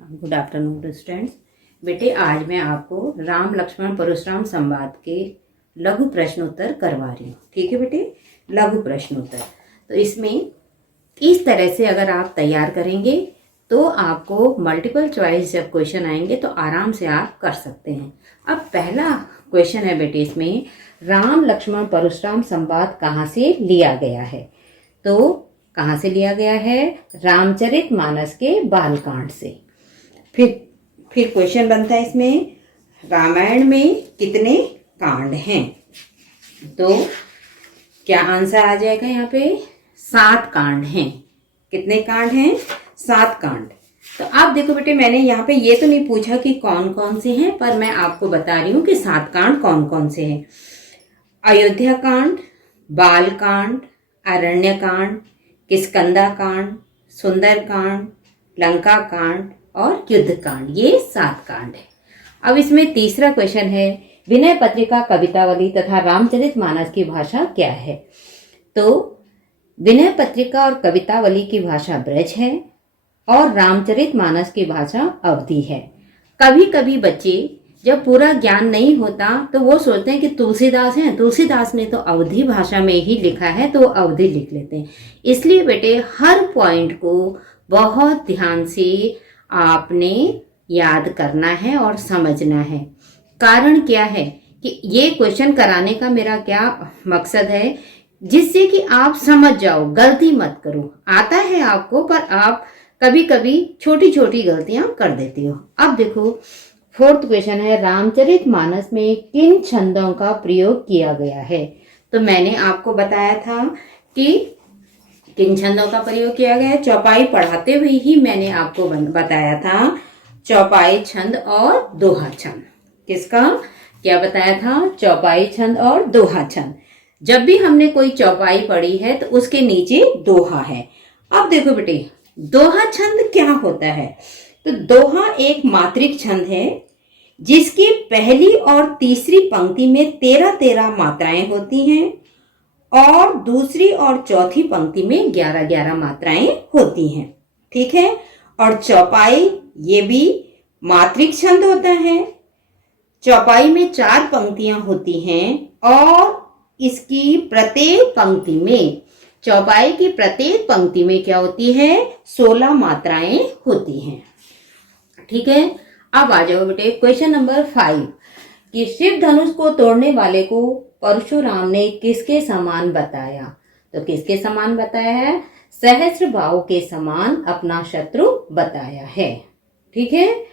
Good afternoon students. बेटे आज मैं आपको राम लक्ष्मण परशुराम संवाद के लघु प्रश्नोत्तर करवा रही हूँ। ठीक है बेटे, लघु प्रश्नोत्तर। तो इसमें इस तरह से अगर आप तैयार करेंगे तो आपको मल्टीपल चॉइस जब क्वेश्चन आएंगे तो आराम से आप कर सकते हैं। अब पहला क्वेश्चन है बेटे, इसमें राम लक्ष्मण परशुराम संवाद कहाँ से लिया गया है? तो कहाँ से लिया गया है? रामचरितमानस के बालकांड से। फिर क्वेश्चन बनता है इसमें, रामायण में कितने कांड हैं? तो क्या आंसर आ जाएगा यहाँ पे? 7 कांड हैं। कितने कांड हैं? 7 कांड। तो आप देखो बेटे, मैंने यहाँ पे ये तो नहीं पूछा कि कौन कौन से हैं, पर मैं आपको बता रही हूँ कि 7 कांड कौन कौन से हैं। अयोध्या कांड, बाल कांड, अरण्य कांड, किष्किंधा कांड, सुंदर कांड, लंका कांड और युद्ध कांड, ये 7 कांड है। अब इसमें तीसरा क्वेश्चन है, विनय पत्रिका, कवितावली तथा रामचरितमानस की भाषा क्या है? तो विनय पत्रिका और कवितावली की भाषा ब्रज है और रामचरितमानस की भाषा अवधी है। कभी कभी बच्चे जब पूरा ज्ञान नहीं होता तो वो सोचते हैं कि तुलसीदास हैं, तुलसीदास ने तो अवधी भाषा में ही लिखा है तो अवधी लिख लेते हैं। इसलिए बेटे हर पॉइंट को बहुत ध्यान से आपने याद करना है और समझना है। कारण क्या है कि ये क्वेश्चन कराने का मेरा क्या मकसद है, जिससे कि आप समझ जाओ, गलती मत करो। आता है आपको, पर आप कभी कभी छोटी छोटी गलतियां कर देते हो। अब देखो, 4th क्वेश्चन है, रामचरितमानस में किन छंदों का प्रयोग किया गया है? तो मैंने आपको बताया था कि किन छंदों का प्रयोग किया गया है। चौपाई पढ़ाते हुए ही मैंने आपको बताया था, चौपाई छंद और दोहा छंद। किसका क्या बताया था? चौपाई छंद और दोहा छंद। जब भी हमने कोई चौपाई पढ़ी है तो उसके नीचे दोहा है। अब देखो बेटे, दोहा छंद क्या होता है? तो दोहा एक मात्रिक छंद है जिसकी पहली और तीसरी पंक्ति में 13-13 मात्राएं होती हैं और दूसरी और चौथी पंक्ति में 11-11 मात्राएं होती हैं। ठीक है। और चौपाई ये भी मात्रिक छंद होता है। चौपाई में 4 पंक्तियां होती हैं और इसकी प्रत्येक पंक्ति में, चौपाई की प्रत्येक पंक्ति में क्या होती है? 16 मात्राएं होती हैं। ठीक है। अब आ जाओ बेटे क्वेश्चन नंबर 5 कि शिव धनुष को तोड़ने वाले को परशुराम ने किसके समान बताया? तो किसके समान बताया है? सहस्त्रबाहु के समान अपना शत्रु बताया है। ठीक है।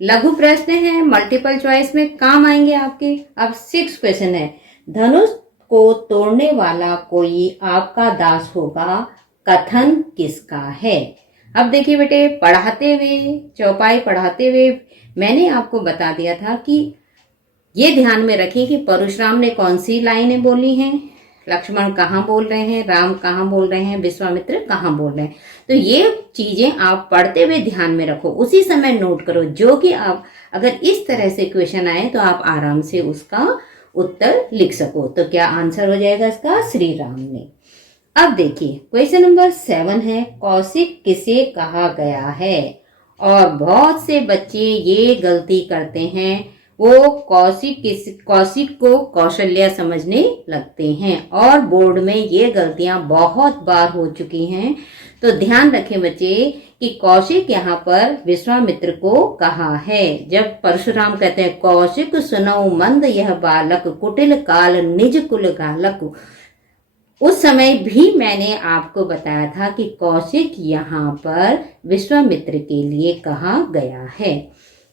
लघु प्रश्न है, मल्टीपल चॉइस में काम आएंगे आपके। अब 6 क्वेश्चन है, धनुष को तोड़ने वाला कोई आपका दास होगा, कथन किसका है? अब देखिए बेटे, पढ़ाते हुए, चौपाई पढ़ाते हुए मैंने आपको बता दिया था कि ये ध्यान में रखिए कि परशुराम ने कौन सी लाइनें बोली हैं, लक्ष्मण कहाँ बोल रहे हैं, राम कहाँ बोल रहे हैं, विश्वामित्र कहाँ बोल रहे हैं। तो ये चीजें आप पढ़ते हुए ध्यान में रखो, उसी समय नोट करो, जो कि आप अगर इस तरह से क्वेश्चन आए तो आप आराम से उसका उत्तर लिख सको। तो क्या आंसर हो जाएगा इसका? श्री राम ने। अब देखिए क्वेश्चन नंबर 7 है, कौशिक किसे कहा गया है? और बहुत से बच्चे ये गलती करते हैं, वो कौशिक को कौशल्या समझने लगते हैं और बोर्ड में ये गलतियां बहुत बार हो चुकी हैं। तो ध्यान रखें बच्चे कि कौशिक यहाँ पर विश्वामित्र को कहा है। जब परशुराम कहते हैं, कौशिक सुनौ मंद यह बालक, कुटिल काल निज कुल गालक, उस समय भी मैंने आपको बताया था कि कौशिक यहाँ पर विश्वामित्र के लिए कहा गया है।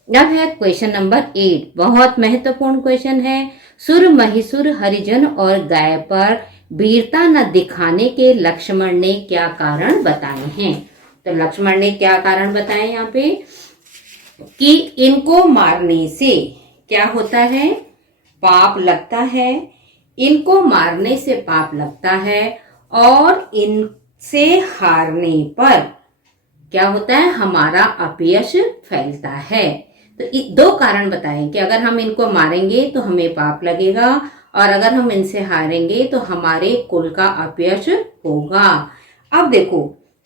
अब है क्वेश्चन नंबर 8, बहुत महत्वपूर्ण क्वेश्चन है, सुर महिसुर हरिजन और गाय पर वीरता न दिखाने के लक्ष्मण ने क्या कारण बताए हैं? तो लक्ष्मण ने क्या कारण बताए यहाँ पे कि इनको मारने से क्या होता है? पाप लगता है। इनको मारने से पाप लगता है और इनसे हारने पर क्या होता है? हमारा अपयश फैलता है। तो 2 कारण बताएं कि अगर हम इनको मारेंगे तो हमें पाप लगेगा और अगर हम इनसे हारेंगे तो हमारे कुल का अपयश होगा। अब देखो,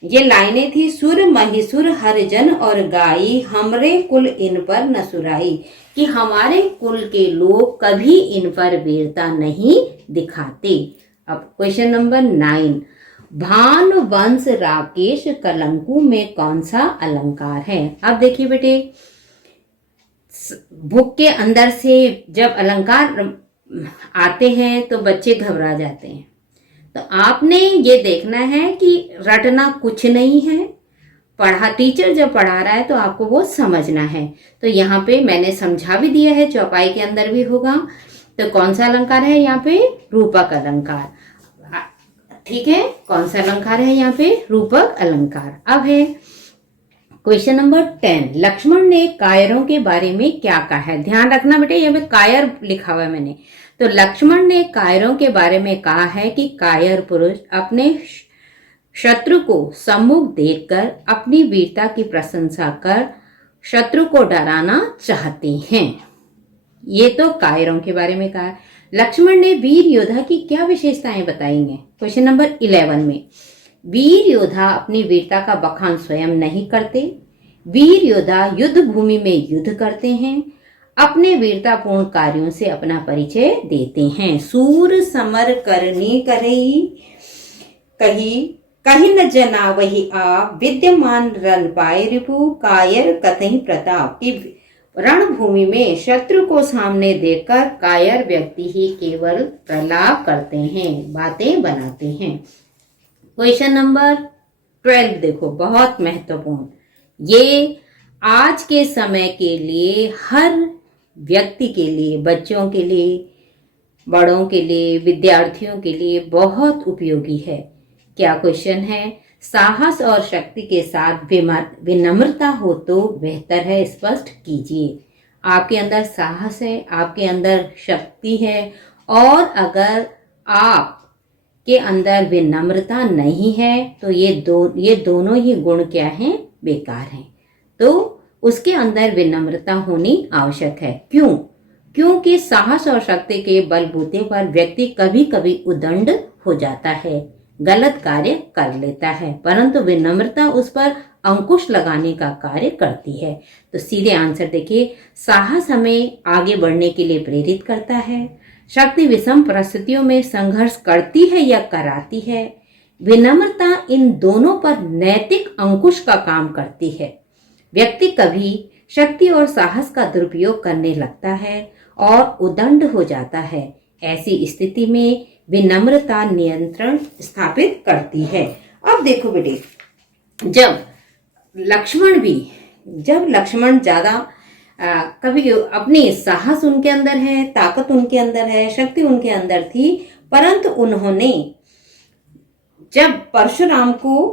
ये लाइनें थी, सुर महिसुर हरिजन और गाई, हमरे कुल इन पर न सुराई, कि हमारे कुल के लोग कभी इन पर वीरता नहीं दिखाते। अब क्वेश्चन नंबर 9, भान वंश राकेश कलंकु में कौन सा अलंकार है? अब देखिए बेटे, बुक के अंदर से जब अलंकार आते हैं तो बच्चे घबरा जाते हैं। तो आपने ये देखना है कि रटना कुछ नहीं है, टीचर जब पढ़ा रहा है तो आपको वो समझना है। तो यहाँ पे मैंने समझा भी दिया है, चौपाई के अंदर भी होगा। तो कौन सा अलंकार है यहाँ पे? रूपक अलंकार। ठीक है, कौन सा अलंकार है यहाँ पे? रूपक अलंकार। अब है क्वेश्चन नंबर 10, लक्ष्मण ने कायरों के बारे में क्या कहा है? ध्यान रखना बेटे, यहाँ पे कायर लिखा हुआ है मैंने। तो लक्ष्मण ने कायरों के बारे में कहा है कि कायर पुरुष अपने शत्रु को सम्मुख देखकर अपनी वीरता की प्रशंसा कर शत्रु को डराना चाहते हैं। ये तो कायरों के बारे में कहा। लक्ष्मण ने वीर योद्धा की क्या विशेषताएं बताएंगे? क्वेश्चन नंबर 11 में, वीर योद्धा अपनी वीरता का बखान स्वयं नहीं करते। वीर योद्धा युद्ध भूमि में युद्ध करते हैं, अपने वीरतापूर्ण कार्यों से अपना परिचय देते हैं। सूर समर करनी करई, कही कहीं न जना वही आप, विद्यमान रण पाए रिपु, कायर कतई प्रताप। कि रणभूमि में शत्रु को सामने देखकर कायर व्यक्ति ही केवल प्रलाप करते हैं, बातें बनाते हैं। क्वेश्चन नंबर 12 देखो, बहुत महत्वपूर्ण। ये आज के समय के लिए, हर व्यक्ति के लिए, बच्चों के लिए, बड़ों के लिए, विद्यार्थियों के लिए बहुत उपयोगी है। क्या क्वेश्चन है? साहस और शक्ति के साथ विनम्रता हो तो बेहतर है, स्पष्ट कीजिए। आपके अंदर साहस है, आपके अंदर शक्ति है, और अगर आप के अंदर विनम्रता नहीं है तो ये दोनों ही गुण क्या हैं? बेकार हैं। तो उसके अंदर विनम्रता होनी आवश्यक है। क्यों? क्योंकि साहस और शक्ति के बलबूते पर व्यक्ति कभी कभी उदंड हो जाता है, गलत कार्य कर लेता है, परंतु विनम्रता उस पर अंकुश लगाने का कार्य करती है। तो सीधे आंसर देखिए, साहस हमें आगे बढ़ने के लिए प्रेरित करता है, शक्ति विषम परिस्थितियों में संघर्ष करती है या कराती है, विनम्रता इन दोनों पर नैतिक अंकुश का काम करती है। व्यक्ति कभी शक्ति और साहस का दुरुपयोग करने लगता है और उदंड हो जाता है। ऐसी स्थिति में विनम्रता नियंत्रण स्थापित करती है। अब देखो बेटे, जब लक्ष्मण ज्यादा कभी अपनी साहस उनके अंदर है, ताकत उनके अंदर है, शक्ति उनके अंदर थी, परंतु उन्होंने जब परशुराम को